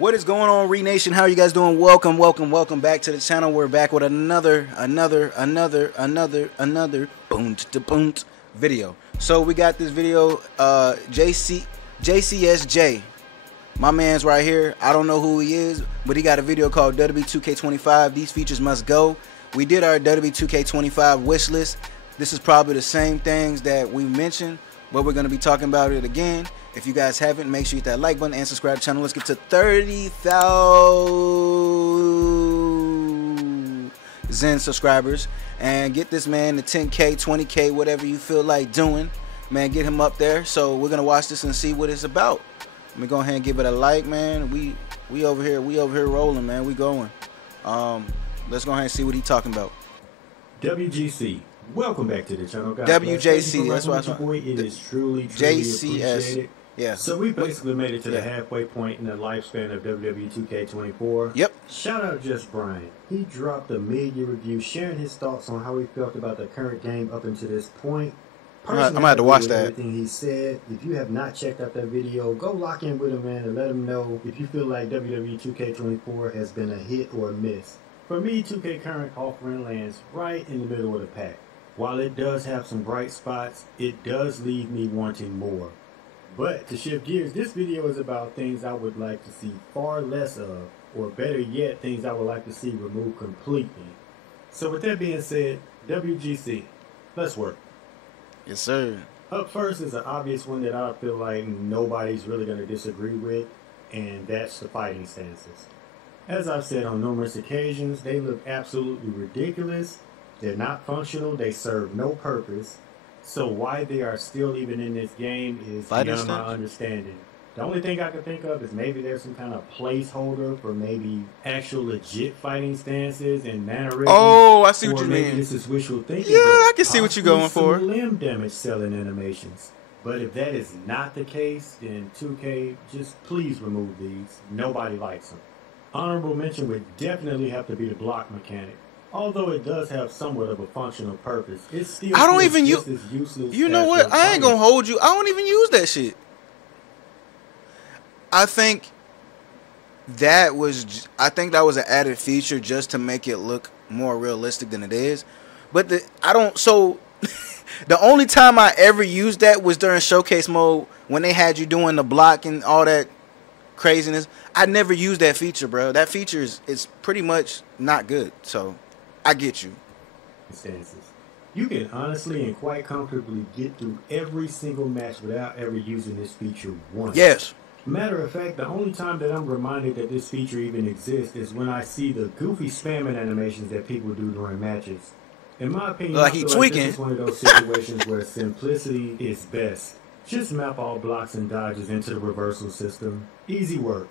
What is going on, Reid Nation? How are you guys doing? Welcome back to the channel. We're back with another boom video. So we got this video, JCSJ. My man's right here. I don't know who he is, but he got a video called Wwe 2K25. These features must go. We did our Wwe 2K25 wish list. This is probably the same things that we mentioned, but we're going to be talking about it again. If you guys haven't, make sure you hit that like button and subscribe to the channel. Let's get to 30,000 subscribers and get this man to 10K, 20K, whatever you feel like doing. Man, get him up there. So we're gonna watch this and see what it's about. Let me go ahead and give it a like, man. We over here rolling, man. We going. Let's go ahead and see what he's talking about. WGC. Welcome back to the channel, guys. WJC, that's why it is truly JCS. appreciated. Yeah. So we basically made it to the halfway point in the lifespan of Wwe 2K24. Yep. Shout out Just Brian. He dropped a mid-year review sharing his thoughts on how he felt about the current game up until this point. I'm gonna have to watch that. Everything he said. If you have not checked out that video, go lock in with him, man, and let him know if you feel like Wwe 2K24 has been a hit or a miss. For me, 2K current offering lands right in the middle of the pack. While it does have some bright spots, it does leave me wanting more. But to shift gears, this video is about things I would like to see far less of, or better yet, things I would like to see removed completely. So with that being said, WGC, let's work. Yes, sir. Up first is an obvious one that I feel like nobody's really going to disagree with, and that's the fighting stances. As I've said on numerous occasions, they look absolutely ridiculous. They're not functional, they serve no purpose. So why they are still even in this game is beyond my understanding. The only thing I can think of is maybe there's some kind of placeholder for maybe actual legit fighting stances and mannerisms. Oh, I see what you mean. This is wishful thinking. Yeah, I can see what you're going for. Limb damage selling animations. But if that is not the case, then 2K, just please remove these. Nobody likes them. Honorable mention would definitely have to be the block mechanic. Although it does have somewhat of a functional purpose, it's still I don't even use. Useless. You know what? I ain't gonna hold you. I don't even use that shit. I think that was an added feature just to make it look more realistic than it is. But the only time I ever used that was during showcase mode when they had you doing the block and all that craziness. I never used that feature, bro. That feature is pretty much not good. So I get you. You can honestly and quite comfortably get through every single match without ever using this feature once. Yes. Matter of fact, the only time that I'm reminded that this feature even exists is when I see the goofy spamming animations that people do during matches. In my opinion, like he tweaking. This is one of those situations where simplicity is best. Just map all blocks and dodges into the reversal system. Easy work.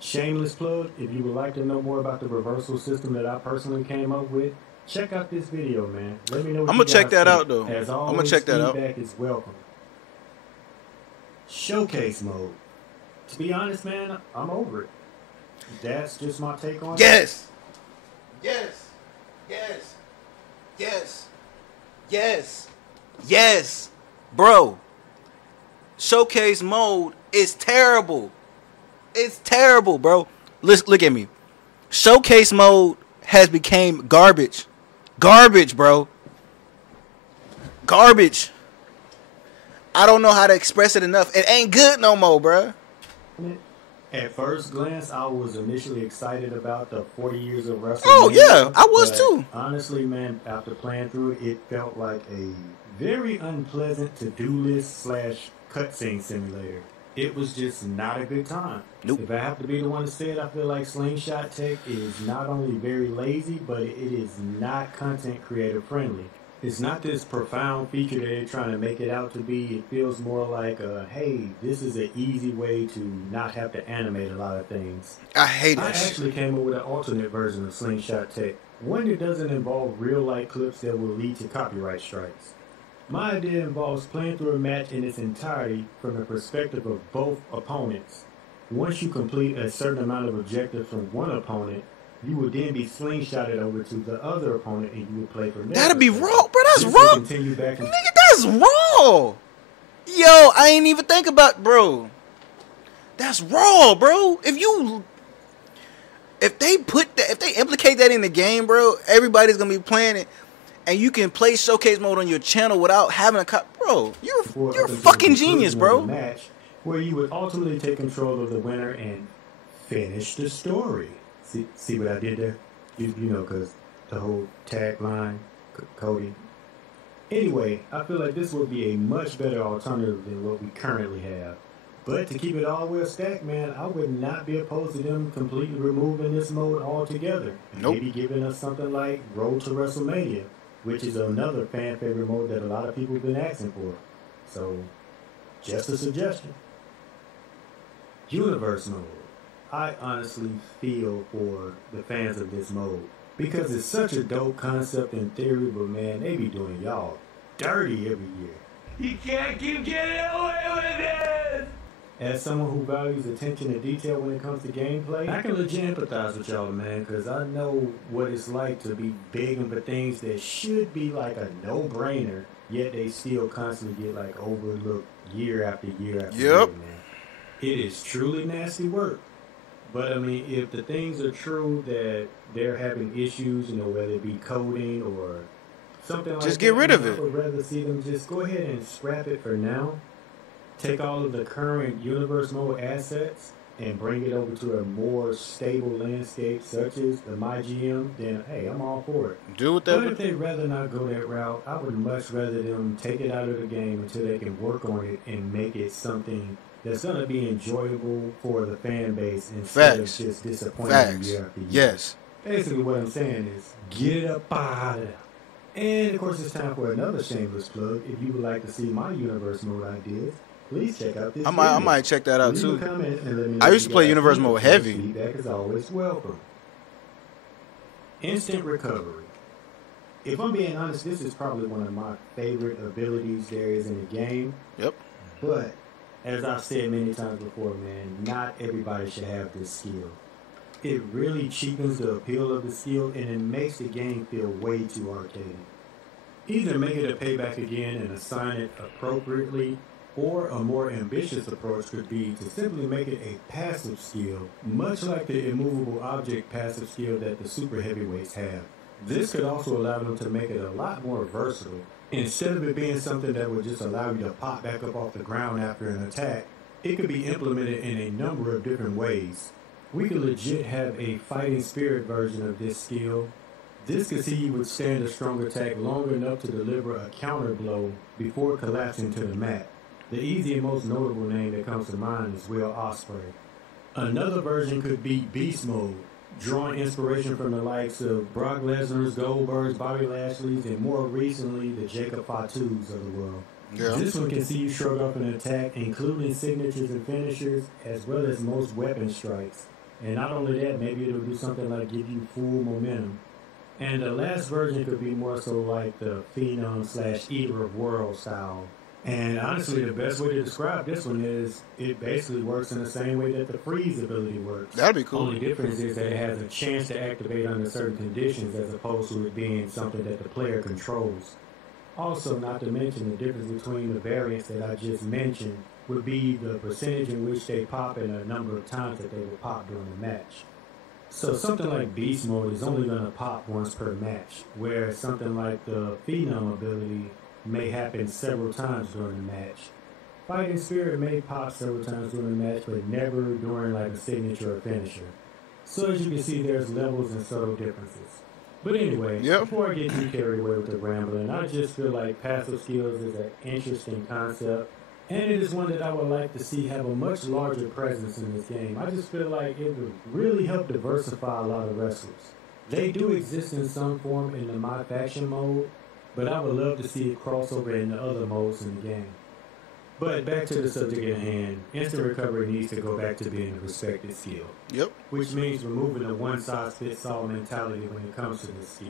Shameless plug, if you would like to know more about the reversal system that I personally came up with, check out this video, man. Let me know what I'm gonna check that out, though. As always, I'm gonna check that out. Feedback is welcome. Showcase mode. To be honest, man, I'm over it. That's just my take on it. Yes. Yes. Yes. Yes. Yes. Yes. Bro. Showcase mode is terrible. It's terrible, bro. Look at me. Showcase mode has become garbage. Garbage, bro. Garbage. I don't know how to express it enough. It ain't good no more, bro. At first glance, I was initially excited about the 40 years of wrestling. Oh, yeah. I was too. Honestly, man, after playing through it, it felt like a very unpleasant to-do list / cutscene simulator. It was just not a good time. Nope. If I have to be the one to say it, I feel like Slingshot Tech is not only very lazy, but it is not content creator friendly. It's not this profound feature that they're trying to make it out to be. It feels more like, hey, this is an easy way to not have to animate a lot of things. I hate that shit. I actually came up with an alternate version of Slingshot Tech, one that doesn't involve real-life clips that will lead to copyright strikes. My idea involves playing through a match in its entirety from the perspective of both opponents. Once you complete a certain amount of objectives from one opponent, you would then be slingshotted over to the other opponent and you would play from there. That'd be raw, bro. That's raw. Continue back and nigga, that's raw. Yo, I ain't even think about, bro. That's raw, bro. If you If they put that, if they implicate that in the game, bro, everybody's gonna be playing it, and you can play showcase mode on your channel without having a bro. You're a fucking genius, bro. Match where you would ultimately take control of the winner and finish the story. See what I did there? You know, because the whole tagline, Cody. Anyway, I feel like this would be a much better alternative than what we currently have. But to keep it all well stacked, man, I would not be opposed to them completely removing this mode altogether. Nope. Maybe giving us something like Road to WrestleMania, which is another fan favorite mode that a lot of people have been asking for. So, just a suggestion. Universe mode. I honestly feel for the fans of this mode because it's such a dope concept in theory, but man, they be doing y'all dirty every year. You can't keep getting away with it! As someone who values attention to detail when it comes to gameplay, I can legit empathize with y'all, man, because I know what it's like to be begging for things that should be like a no-brainer, yet they still constantly get like overlooked year after year after year, man. It is truly nasty work. But I mean, if the things are true that they're having issues, you know, whether it be coding or something like that, just get rid of it. I would rather see them just go ahead and scrap it for now. Take all of the current universe mode assets and bring it over to a more stable landscape such as the MyGM, then hey, I'm all for it. Do with that. But if they'd rather not go that route, I would much rather them take it out of the game until they can work on it and make it something that's going to be enjoyable for the fan base instead of just disappointing year after year. Yes. Basically what I'm saying is, get it up out of there. And of course it's time for another shameless plug. If you would like to see my universe mode ideas, please check out this I might check that out too. I used to play universe mode heavy. Feedback is always welcome. Instant recovery. If I'm being honest, this is probably one of my favorite abilities there is in the game. Yep. But as I've said many times before, man, not everybody should have this skill. It really cheapens the appeal of the skill and it makes the game feel way too arcade. Either make it a payback again and assign it appropriately, or a more ambitious approach could be to simply make it a passive skill, much like the immovable object passive skill that the super heavyweights have. This could also allow them to make it a lot more versatile. Instead of it being something that would just allow you to pop back up off the ground after an attack, it could be implemented in a number of different ways. We could legit have a fighting spirit version of this skill. This could see you withstand a strong attack long enough to deliver a counter blow before collapsing to the mat. The easy and most notable name that comes to mind is Will Ospreay. Another version could be Beast Mode, drawing inspiration from the likes of Brock Lesnar's, Goldberg's, Bobby Lashley's, and more recently the Jacob Fatu's of the world. Yeah. This one can see you shrug off an attack, including signatures and finishers, as well as most weapon strikes. And not only that, maybe it'll do something like give you full momentum. And the last version could be more so like the Phenom / Eater of Worlds style. And honestly, the best way to describe this one is it basically works in the same way that the freeze ability works. That'd be cool. Only difference is that it has a chance to activate under certain conditions as opposed to it being something that the player controls. Also, not to mention the difference between the variants that I just mentioned would be the percentage in which they pop and the number of times that they will pop during the match. So something like Beast Mode is only going to pop once per match, whereas something like the Phenom ability may happen several times during the match. Fighting Spirit may pop several times during the match, but never during like a signature or finisher. So as you can see, there's levels and subtle differences. But anyway, before I get too carried away with the rambling, I just feel like passive skills is an interesting concept, and it is one that I would like to see have a much larger presence in this game. I just feel like it would really help diversify a lot of wrestlers. They do exist in some form in the My Faction mode, but I would love to see it cross over into other modes in the game. But back to the subject at hand, instant recovery needs to go back to being a respected skill. Yep. Which means removing the one-size-fits-all mentality when it comes to this skill.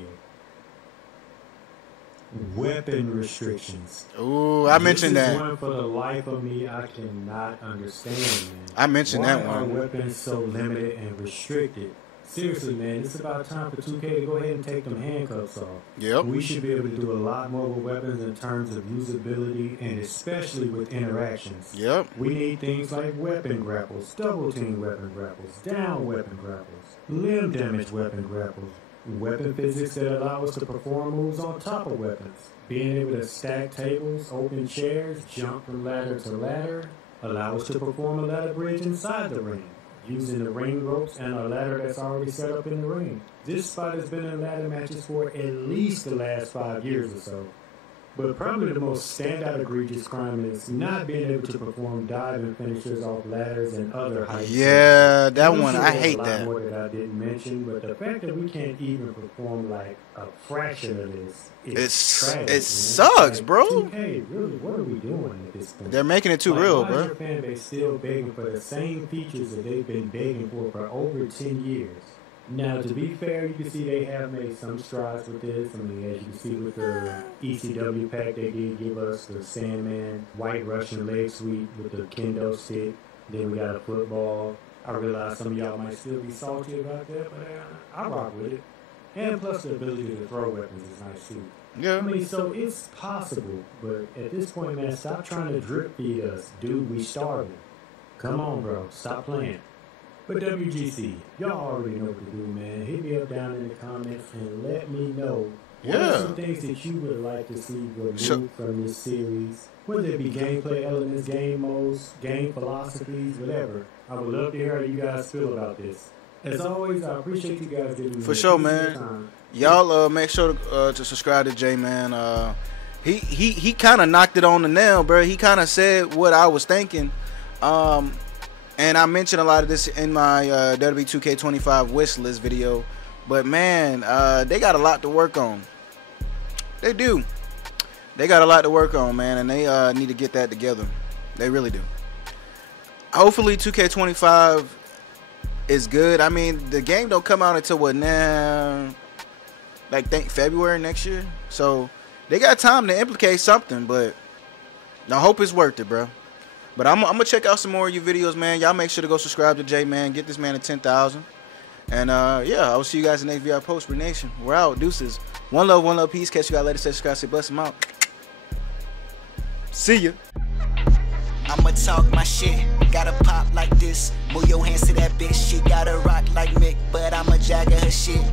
Weapon restrictions. Ooh, I mentioned that. This is one for the life of me I cannot understand, man. I mentioned that one. Why are weapons so limited and restricted? Seriously, man, it's about time for 2K to go ahead and take them handcuffs off. Yep. We should be able to do a lot more with weapons in terms of usability and especially with interactions. Yep. We need things like weapon grapples, double team weapon grapples, down weapon grapples, limb damage weapon grapples, weapon physics that allow us to perform moves on top of weapons, being able to stack tables, open chairs, jump from ladder to ladder, allow us to perform a ladder bridge inside the ring, using the ring ropes and a ladder that's already set up in the ring. This spot has been in ladder matches for at least the last 5 years or so. But probably the most standout egregious crime is not being able to perform diving finishers off ladders and other heights. Yeah, that one, I hate that. There's a lot more that I didn't mention, but the fact that we can't even perform like a fraction of this is tragic. It sucks, like, bro. 2K, really, what are we doing at this point? They're making it too real, Why bro. is your fan base still begging for the same features that they've been begging for over 10 years? Now, to be fair, you can see they have made some strides with this. I mean, as you can see with the ECW pack, they did give us the Sandman White Russian leg sweep with the kendo stick. Then we got a football. I realize some of y'all might still be salty about that, but I rock with it. And plus the ability to throw weapons is nice too. Yeah. I mean, so it's possible, but at this point, man, stop trying to drip feed us. Dude, we starving. Come on, bro. Stop playing. But WGC, y'all already know what to do, man. Hit me up down in the comments and let me know what are some things that you would like to see removed from this series. Whether it be gameplay elements, game modes, game philosophies, whatever. I would love to hear how you guys feel about this. As always, I appreciate you guys giving me For sure, man. Y'all make sure to subscribe to Jay, man. He kind of knocked it on the nail, bro. He kind of said what I was thinking. And I mentioned a lot of this in my Wwe 2K25 wish list video. But, man, they got a lot to work on. They do. They got a lot to work on, man. And they need to get that together. They really do. Hopefully, 2K25 is good. I mean, the game don't come out until, what, now? Like, think February next year. So, they got time to implicate something. But I hope it's worth it, bro. But I'm going to check out some more of your videos, man. Y'all make sure to go subscribe to Jay, man. Get this man to 10,000. And, yeah, I will see you guys in the next VR post. For Nation. We're out. Deuces. One love, peace. Catch you guys later. Subscribe, say, bust them out. See ya. I'ma talk my shit. Gotta pop like this. Move your hands to that bitch. She gotta rock like Mick, but I'ma jagger her shit.